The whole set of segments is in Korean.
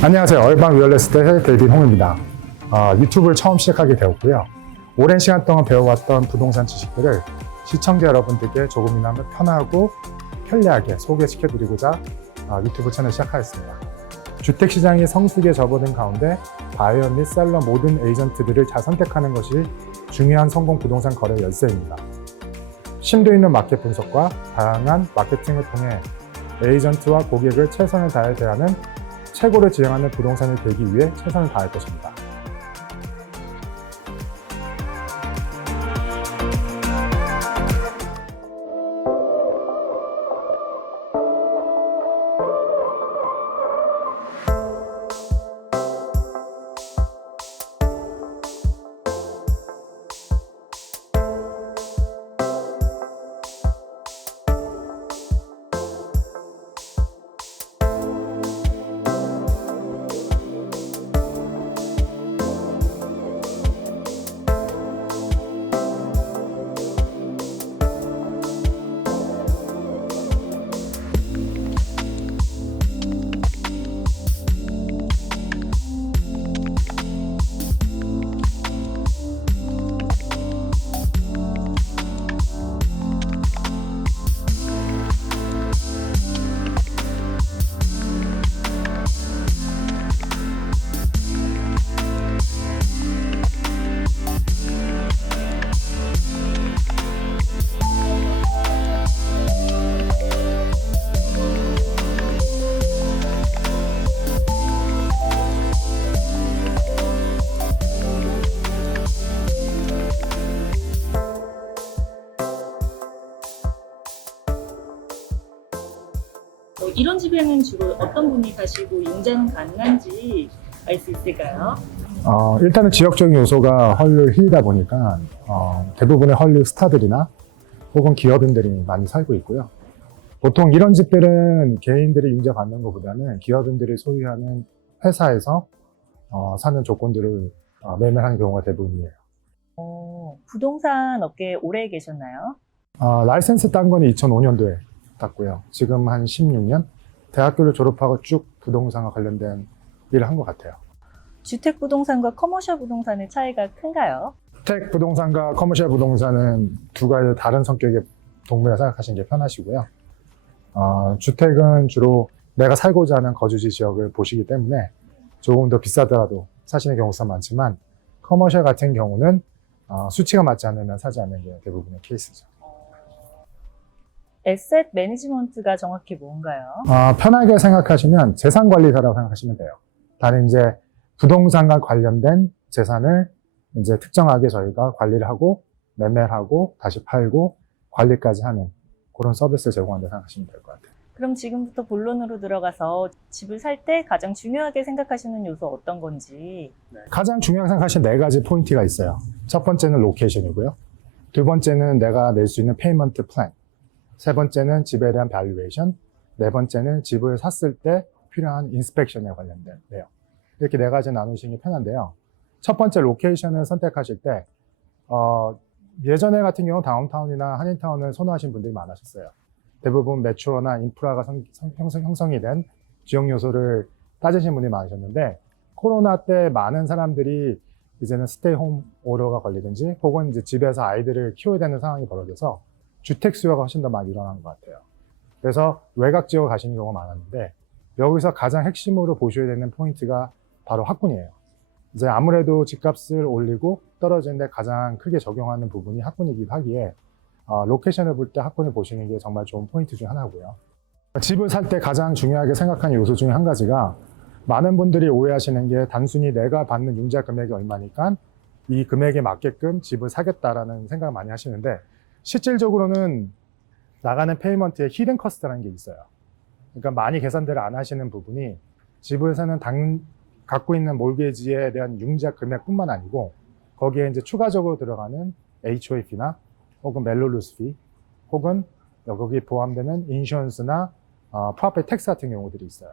안녕하세요. 얼방 리얼에스테이트의 데이빗 홍입니다. 유튜브를 처음 시작하게 되었고요. 오랜 시간 동안 배워왔던 부동산 지식들을 시청자 여러분들께 조금이나마 편하고 편리하게 소개시켜드리고자 유튜브 채널 시작하였습니다. 주택시장이 성숙에 접어든 가운데 바이어 및 셀러 모든 에이전트들을 잘 선택하는 것이 중요한 성공 부동산 거래 열쇠입니다. 심도 있는 마켓 분석과 다양한 마케팅을 통해 에이전트와 고객을 최선을 다해 대하는 최고를 지향하는 부동산이 되기 위해 최선을 다할 것입니다. 이런 집에는 주로 어떤 분이 사시고 융자는 가능한지 알 수 있을까요? 일단은 지역적인 요소가 헐리우드 힐이다 보니까 대부분의 헐리우드 스타들이나 혹은 기업인들이 많이 살고 있고요. 보통 이런 집들은 개인들이 융자 받는 것보다는 기업인들이 소유하는 회사에서 사는 조건들을 매매하는 경우가 대부분이에요. 부동산 업계에 오래 계셨나요? 라이센스 딴 거는 2005년도에 땄고요. 지금 한 16년? 대학교를 졸업하고 쭉 부동산과 관련된 일을 한 것 같아요. 주택 부동산과 커머셜 부동산의 차이가 큰가요? 주택 부동산과 커머셜 부동산은 두 가지 다른 성격의 동물이라 생각하시는 게 편하시고요. 주택은 주로 내가 살고자 하는 거주지 지역을 보시기 때문에 조금 더 비싸더라도 사시는 경우가 많지만 커머셜 같은 경우는 수치가 맞지 않으면 사지 않는 게 대부분의 케이스죠. 에셋 매니지먼트가 정확히 뭔가요? 편하게 생각하시면 재산관리사라고 생각하시면 돼요. 다른 이제 부동산과 관련된 재산을 이제 특정하게 저희가 관리를 하고 매매를 하고 다시 팔고 관리까지 하는 그런 서비스를 제공한다고 생각하시면 될 것 같아요. 그럼 지금부터 본론으로 들어가서 집을 살 때 가장 중요하게 생각하시는 요소 어떤 건지. 가장 중요하게 생각하시는 네 가지 포인트가 있어요. 첫 번째는 로케이션이고요. 두 번째는 내가 낼 수 있는 페이먼트 플랜. 세 번째는 집에 대한 밸류에이션. 네 번째는 집을 샀을 때 필요한 인스펙션에 관련된데요. 이렇게 네 가지 나누시는 게 편한데요. 첫 번째 로케이션을 선택하실 때 예전에 같은 경우 다운타운이나 한인타운을 선호하시는 분들이 많으셨어요. 대부분 매추어나 인프라가 형성이 된 지역 요소를 따지시는 분들이 많으셨는데 코로나 때 많은 사람들이 이제는 스테이 홈 오더가 걸리든지 혹은 이제 집에서 아이들을 키워야 되는 상황이 벌어져서 주택 수요가 훨씬 더 많이 일어난 것 같아요. 그래서 외곽 지역을 가시는 경우가 많았는데 여기서 가장 핵심으로 보셔야 되는 포인트가 바로 학군이에요. 이제 아무래도 집값을 올리고 떨어지는데 가장 크게 적용하는 부분이 학군이기도 하기에 로케이션을 볼 때 학군을 보시는 게 정말 좋은 포인트 중 하나고요. 집을 살 때 가장 중요하게 생각하는 요소 중에 한 가지가 많은 분들이 오해하시는 게 단순히 내가 받는 융자 금액이 얼마니까 이 금액에 맞게끔 집을 사겠다라는 생각을 많이 하시는데 실질적으로는 나가는 페이먼트에 히든 커스트라는 게 있어요. 그러니까 많이 계산들을 안 하시는 부분이 집을 사는 갖고 있는 몰게지에 대한 융자 금액뿐만 아니고 거기에 이제 추가적으로 들어가는 HOA피나 혹은 멜로루스 피 혹은 거기에 포함되는 인슈런스나 프로퍼티 텍스 같은 경우들이 있어요.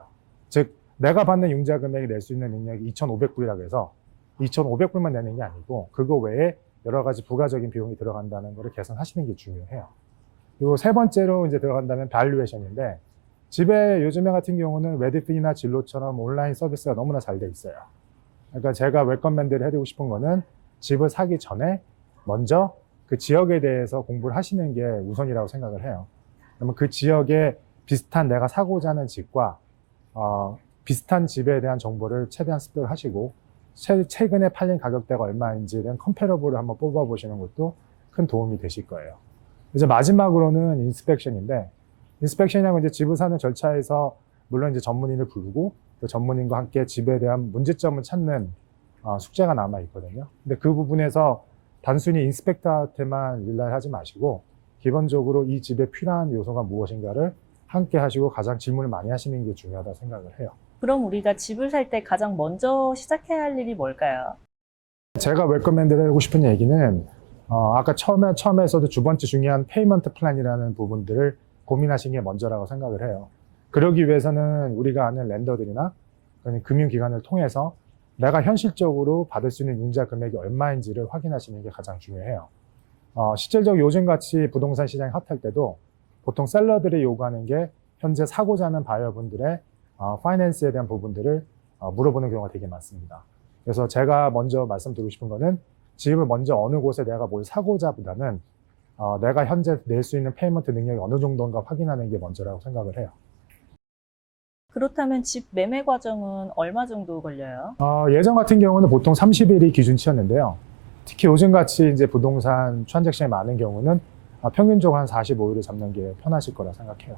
즉 내가 받는 융자 금액이 낼 수 있는 능력이 2,500불이라고 해서 2,500불만 내는 게 아니고 그거 외에 여러 가지 부가적인 비용이 들어간다는 것을 계산하시는 게 중요해요. 그리고 세 번째로 이제 들어간다면 밸류에이션인데 집에 요즘에 같은 경우는 레드핀이나 진로처럼 온라인 서비스가 너무나 잘 돼 있어요. 그러니까 제가 웰컴맨드를 해드리고 싶은 거는 집을 사기 전에 먼저 그 지역에 대해서 공부를 하시는 게 우선이라고 생각을 해요. 그러면 그 지역에 비슷한 내가 사고자 하는 집과 비슷한 집에 대한 정보를 최대한 습득을 하시고 최근에 팔린 가격대가 얼마인지에 대한 컴패러블을 한번 뽑아보시는 것도 큰 도움이 되실 거예요. 이제 마지막으로는 인스펙션인데, 인스펙션이라고 이제 집을 사는 절차에서 물론 이제 전문인을 부르고 그 전문인과 함께 집에 대한 문제점을 찾는 숙제가 남아 있거든요. 근데 그 부분에서 단순히 인스펙터한테만 릴라이하지 마시고 기본적으로 이 집에 필요한 요소가 무엇인가를 함께 하시고 가장 질문을 많이 하시는 게 중요하다고 생각을 해요. 그럼 우리가 집을 살 때 가장 먼저 시작해야 할 일이 뭘까요? 제가 웰컴맨드를 하고 싶은 얘기는 아까 처음에서도 두 번째 중요한 페이먼트 플랜이라는 부분들을 고민하시는 게 먼저라고 생각을 해요. 그러기 위해서는 우리가 아는 렌더들이나 금융기관을 통해서 내가 현실적으로 받을 수 있는 융자 금액이 얼마인지를 확인하시는 게 가장 중요해요. 실질적으로 요즘같이 부동산 시장이 핫할 때도 보통 셀러들이 요구하는 게 현재 사고자 하는 바이어분들의 파이낸스에 대한 부분들을 물어보는 경우가 되게 많습니다. 그래서 제가 먼저 말씀드리고 싶은 거는 집을 먼저 어느 곳에 내가 뭘 사고자 보다는 내가 현재 낼 수 있는 페이먼트 능력이 어느 정도인가 확인하는 게 먼저라고 생각을 해요. 그렇다면 집 매매 과정은 얼마 정도 걸려요? 예전 같은 경우는 보통 30일이 기준치였는데요. 특히 요즘같이 이제 부동산 트랜잭션이 많은 경우는 평균적으로 한 45일을 잡는 게 편하실 거라 생각해요.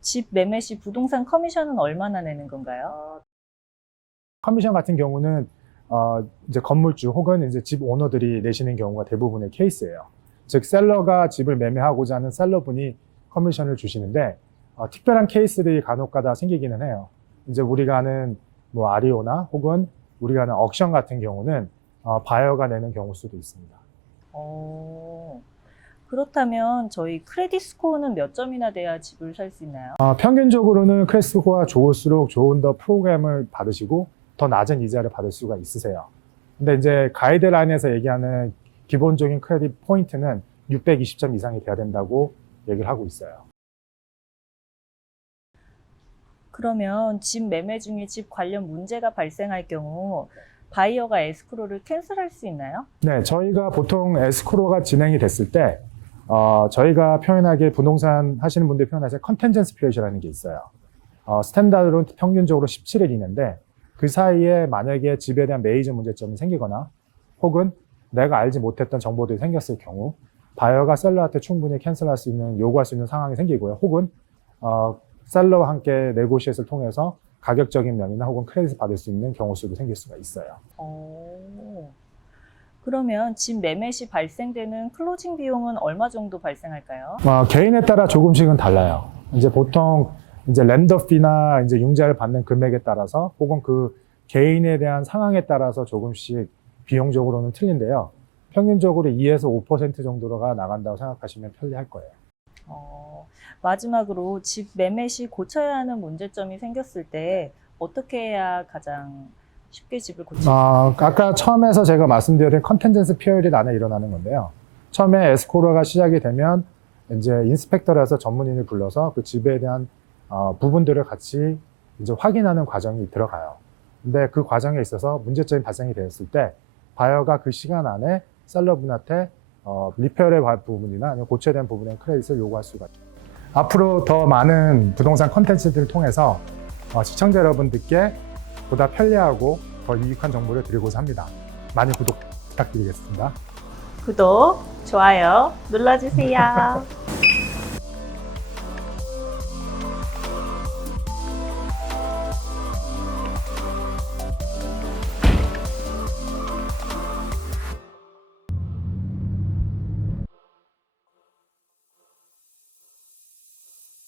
집 매매 시 부동산 커미션은 얼마나 내는 건가요? 커미션 같은 경우는 이제 건물주 혹은 이제 집 오너들이 내시는 경우가 대부분의 케이스예요. 즉 셀러가 집을 매매하고자 하는 셀러분이 커미션을 주시는데 특별한 케이스들이 간혹가다 생기기는 해요. 이제 우리가 아는 뭐 아리오나 혹은 우리가 아는 옥션 같은 경우는 바이어가 내는 경우 수도 있습니다. 그렇다면 저희 크레딧 스코어는 몇 점이나 돼야 집을 살 수 있나요? 평균적으로는 크레딧 스코어가 좋을수록 좋은 더 프로그램을 받으시고 더 낮은 이자를 받을 수가 있으세요. 근데 이제 가이드라인에서 얘기하는 기본적인 크레딧 포인트는 620점 이상이 돼야 된다고 얘기를 하고 있어요. 그러면 집 매매 중에 집 관련 문제가 발생할 경우 바이어가 에스크로를 캔슬할 수 있나요? 네, 저희가 보통 에스크로가 진행이 됐을 때 저희가 표현하기에 부동산 하시는 분들이 표현하실 컨텐전스 피리엇이라는 게 있어요. 스탠다드로 평균적으로 17일 이내인데 그 사이에 만약에 집에 대한 메이저 문제점이 생기거나 혹은 내가 알지 못했던 정보들이 생겼을 경우 바이어가 셀러한테 충분히 캔슬할 수 있는, 요구할 수 있는 상황이 생기고요. 혹은 셀러와 함께 네고시에이션을 통해서 가격적인 면이나 혹은 크레딧을 받을 수 있는 경우 수도 생길 수가 있어요. 그러면 집 매매 시 발생되는 클로징 비용은 얼마 정도 발생할까요? 개인에 따라 조금씩은 달라요. 이제 보통 이제 렌더 피나 이제 융자를 받는 금액에 따라서 혹은 그 개인에 대한 상황에 따라서 조금씩 비용적으로는 틀린데요. 평균적으로 2에서 5% 정도가 나간다고 생각하시면 편리할 거예요. 마지막으로 집 매매 시 고쳐야 하는 문제점이 생겼을 때 어떻게 해야 가장 쉽게 집을 고칠 수 있나요? 아까 처음에서 제가 말씀드린 컨텐전스 피리엇 안에 일어나는 건데요. 처음에 에스코로가 시작이 되면 이제 인스펙터라서 전문인을 불러서 그 집에 대한 부분들을 같이 이제 확인하는 과정이 들어가요. 근데 그 과정에 있어서 문제점이 발생이 되었을 때 바이어가 그 시간 안에 셀러분한테 리페어의 부분이나 아니면 고쳐야 되는 부분의 크레딧을 요구할 수가 있습니다. 앞으로 더 많은 부동산 콘텐츠들을 통해서 시청자 여러분들께 보다 편리하고 더 유익한 정보를 드리고자 합니다. 많이 구독 부탁드리겠습니다. 구독, 좋아요 눌러주세요.